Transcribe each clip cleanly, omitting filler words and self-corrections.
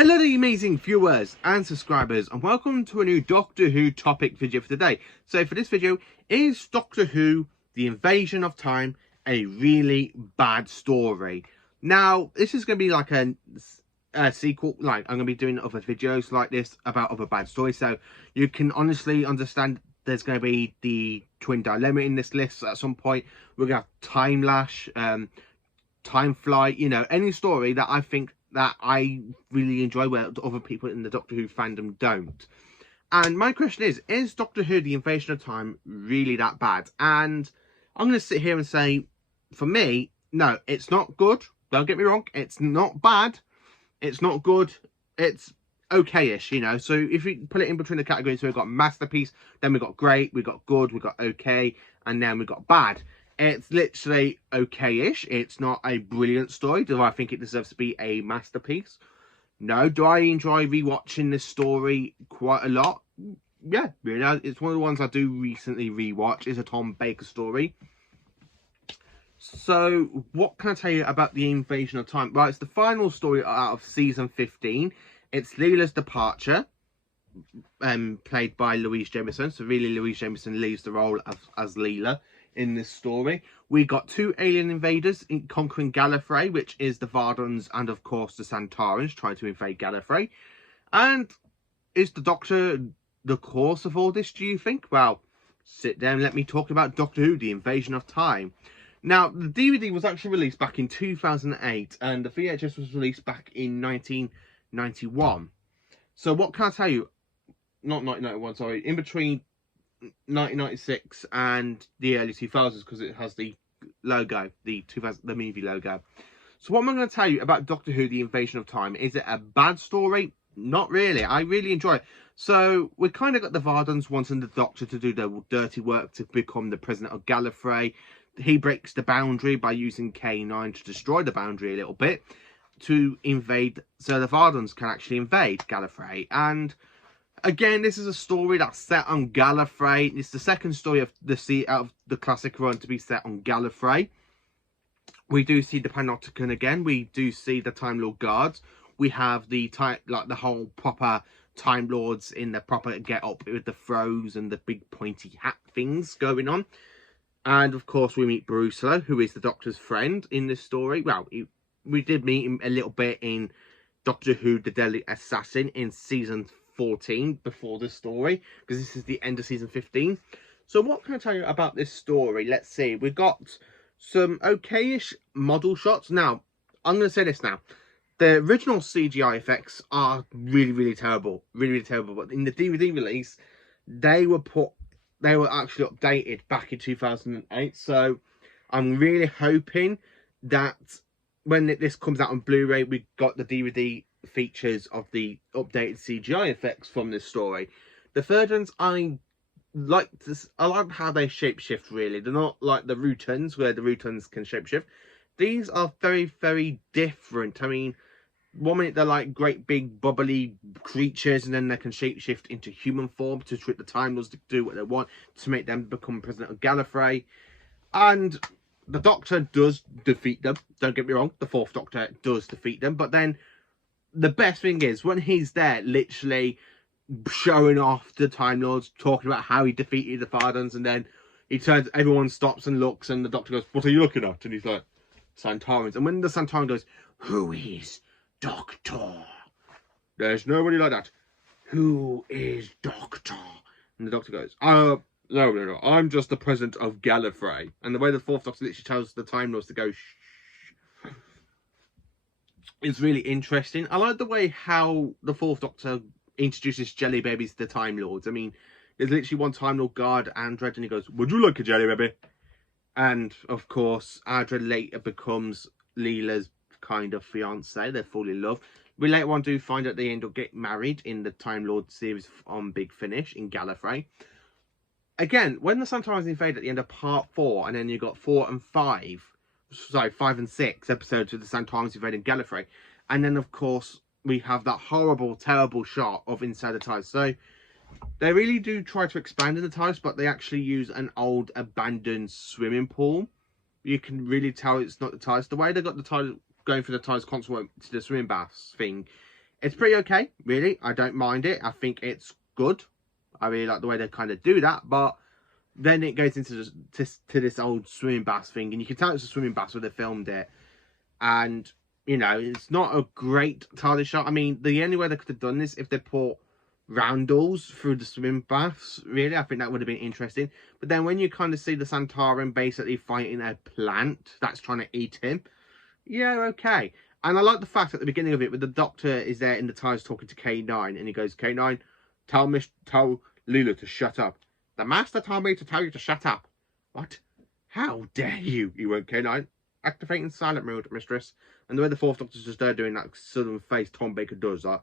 Hello there, amazing viewers and subscribers, and welcome to a new Doctor Who topic video for today. So for this video, is Doctor Who The Invasion of Time a really bad story? Now, this is going to be like a sequel, like I'm going to be doing other videos like this about other bad stories, so you can honestly understand there's going to be the twin dilemma in this list at some point. We're going to have Time Lash, Time Flight, you know, any story that I think that I really enjoy where other people in the Doctor Who fandom don't. And my question is Doctor Who The Invasion of Time really that bad? And I'm going to sit here and say, for me, no, it's not good. Don't get me wrong, it's not bad. It's not good. It's okay-ish, you know. So if we put it in between the categories, so we've got masterpiece, then we've got great, we've got good, we've got okay, and then we've got bad. It's literally okay-ish. It's not a brilliant story. Do I think it deserves to be a masterpiece? No. Do I enjoy rewatching this story quite a lot? Yeah, really. It's one of the ones I do recently rewatch. It's a Tom Baker story. So, what can I tell you about The Invasion of Time? Well, it's the final story out of season 15. It's Leela's departure, played by Louise Jamieson. So, really, Louise Jamieson leaves the role as Leela in this story. We got two alien invaders in conquering Gallifrey, which is the Vardans and of course the Sontarans trying to invade Gallifrey. And is the Doctor the cause of all this, do you think? Well, sit down and let me talk about Doctor Who The Invasion of Time. Now, the DVD was actually released back in 2008 and the VHS was released back in 1991. So what can I tell you? Not 1991, sorry. In between 1996 and the early 2000s, because it has the logo, the movie logo. So what am I going to tell you about Doctor Who The Invasion of Time? Is it a bad story? Not really. I really enjoy it. So we kind of got the Vardans wanting the Doctor to do the dirty work to become the president of Gallifrey. He breaks the boundary by using K9 to destroy the boundary a little bit to invade, so the Vardans can actually invade Gallifrey. And again, this is a story that's set on Gallifrey. It's the second story of the classic run to be set on Gallifrey. We do see the Panopticon again. We do see the Time Lord guards. We have the whole proper Time Lords in the proper get up with the throws and the big pointy hat things going on. And of course, we meet Brusilo, who is the Doctor's friend in this story. Well, we did meet him a little bit in Doctor Who: The Deadly Assassin in season 14 before this story, because this is the end of season 15. So what can I tell you about this story? Let's see. We've got some okay-ish model shots. Now, I'm going to say this now. The original CGI effects are really, really terrible. Really, really terrible. But in the DVD release, they were actually updated back in 2008. So I'm really hoping that when this comes out on Blu-ray, we got the DVD features of the updated CGI effects from this story. The Vardans, I like how they shapeshift. Really, they're not like the Rutans, where the Rutans can shapeshift. These are very, very different. I mean, one minute they're like great big bubbly creatures, and then they can shapeshift into human form to trick the Time Lords to do what they want to make them become president of Gallifrey. And the Doctor does defeat them. Don't get me wrong, the Fourth Doctor does defeat them. But then the best thing is when he's there, literally showing off the Time Lords, talking about how he defeated the Vardans, and then he turns, everyone stops and looks, and the Doctor goes, "What are you looking at?" And he's like, "Sontarans." And when the Sontaran goes, "Who is Doctor?" "There's nobody like that." "Who is Doctor?" And the Doctor goes, No, I'm just the president of Gallifrey." And the way the Fourth Doctor literally tells the Time Lords to go, "Shh," it's really interesting. I like the way how the Fourth Doctor introduces jelly babies to the Time Lords. I mean, there's literally one Time Lord guard, Andred, and he goes, "Would you like a jelly baby?" And of course, Andred later becomes Leela's kind of fiance. They fall in love. We later on do find out they end up getting married in the Time Lord series on Big Finish in Gallifrey. Again, when the Sontarans invade at the end of part 4, and then you got 5 and 6 episodes with the Sontarans invading Gallifrey, and then of course we have that horrible, terrible shot of inside the TARDIS. So they really do try to expand in the TARDIS, but they actually use an old abandoned swimming pool. You can really tell it's not the TARDIS. The way they got the TARDIS going for the TARDIS console to the swimming baths thing It's pretty okay, really. I don't mind it. I think it's good. I really like the way they kind of do that, but then it goes into this old swimming baths thing, and you can tell it's a swimming baths where they filmed it, and you know, it's not a great TARDIS shot. I mean, the only way they could have done this if they put roundels through the swimming baths, really, I think that would have been interesting. But then when you kind of see the Sontaran basically fighting a plant that's trying to eat him, yeah, okay. And I like the fact at the beginning of it, where the Doctor is there in the TARDIS talking to K9, and he goes, K9, tell Leela to shut up. The Master told me to tell you to shut up. What? How dare you? You won't, K9. Activating silent mode, mistress. And the way the Fourth Doctor's just there doing that southern face Tom Baker does, that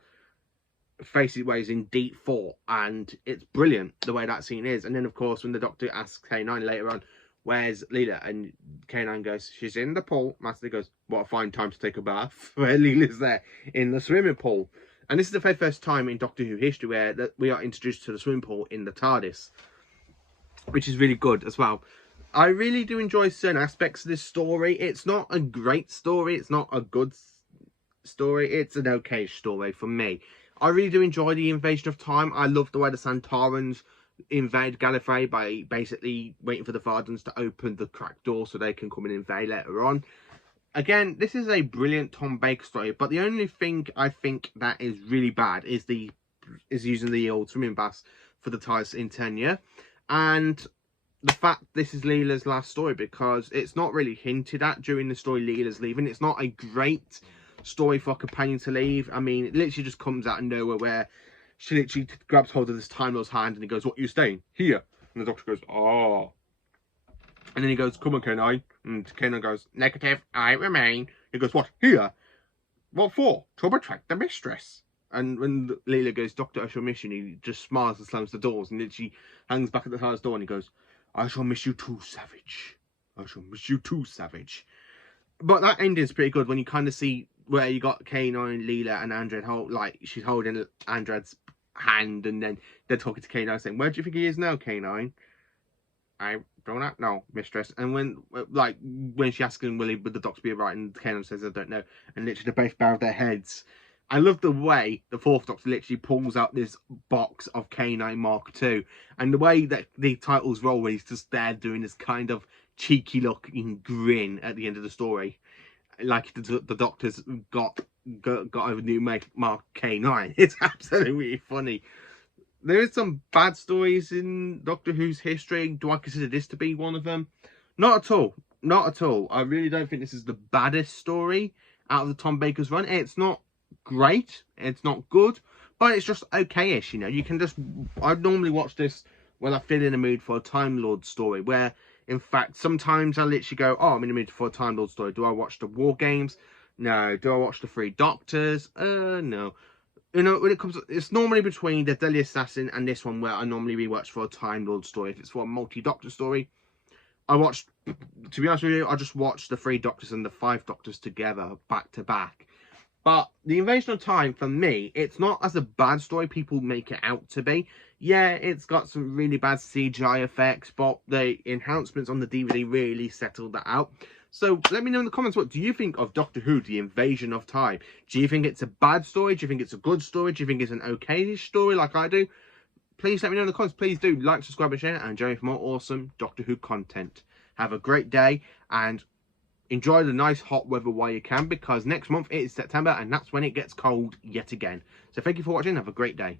face where he's in deep thought, and it's brilliant the way that scene is. And then, of course, when the Doctor asks K9 later on, where's Leela? And K9 goes, she's in the pool. Master goes, what a fine time to take a bath. Where Leela's there in the swimming pool. And this is the very first time in Doctor Who history where that we are introduced to the swimming pool in the TARDIS, which is really good as well. I really do enjoy certain aspects of this story. It's not a great story. It's not a good story. It's an okay story for me. I really do enjoy the invasion of time. I love the way the Sontarans invade Gallifrey by basically waiting for the Vardans to open the cracked door so they can come and invade later on. Again, this is a brilliant Tom Baker story, but the only thing I think that is really bad is using the old swimming baths for the TARDIS in tenure, and the fact this is Leela's last story, because it's not really hinted at during the story Leela's leaving. It's not a great story for a companion to leave. I mean, it literally just comes out of nowhere where she literally grabs hold of this Time Lord's hand and he goes, what are you staying? Here. And the Doctor goes, oh. And then he goes, come on, K9. And K9 goes, negative, I remain. He goes, what? Here? What for? To attract the mistress. And when Leela goes, Doctor, I shall miss you, and he just smiles and slams the doors and literally hangs back at the TARDIS door and he goes, I shall miss you too, Savage. I shall miss you too, Savage. But that ending's pretty good when you kind of see where you got K9, Leela, and Andred hold, like, she's holding Andred's hand, and then they're talking to K9 saying, where do you think he is now, K9? I don't know, mistress. And when she asks him, would the Doctor be right? And K9 says, I don't know. And literally they both bow their heads. I love the way the Fourth Doctor literally pulls out this box of K9 Mark II. And the way that the titles roll, where he's just there doing this kind of cheeky looking grin at the end of the story. Like the Doctor's got a new Mark K9. It's absolutely funny. There is some bad stories in Doctor Who's history. Do I consider this to be one of them? Not at all. Not at all. I really don't think this is the baddest story out of the Tom Baker's run. It's not great. It's not good. But it's just okay-ish, you know. You can just... I normally watch this when I feel in the mood for a Time Lord story. Where, in fact, sometimes I literally go, oh, I'm in the mood for a Time Lord story. Do I watch the War Games? No. Do I watch the Three Doctors? No. You know, when it comes, it's normally between the Deadly Assassin and this one where I normally rewatch for a Time Lord story. If it's for a multi-Doctor story, to be honest with you, I just watched the Three Doctors and the Five Doctors together, back to back. But the Invasion of Time, for me, it's not as a bad story people make it out to be. Yeah, it's got some really bad CGI effects, but the enhancements on the DVD really settled that out. So let me know in the comments, what do you think of Doctor Who, The Invasion of Time? Do you think it's a bad story? Do you think it's a good story? Do you think it's an okay-ish story like I do? Please let me know in the comments. Please do like, subscribe, and share, and join me for more awesome Doctor Who content. Have a great day, and enjoy the nice hot weather while you can, because next month it is September, and that's when it gets cold yet again. So thank you for watching. Have a great day.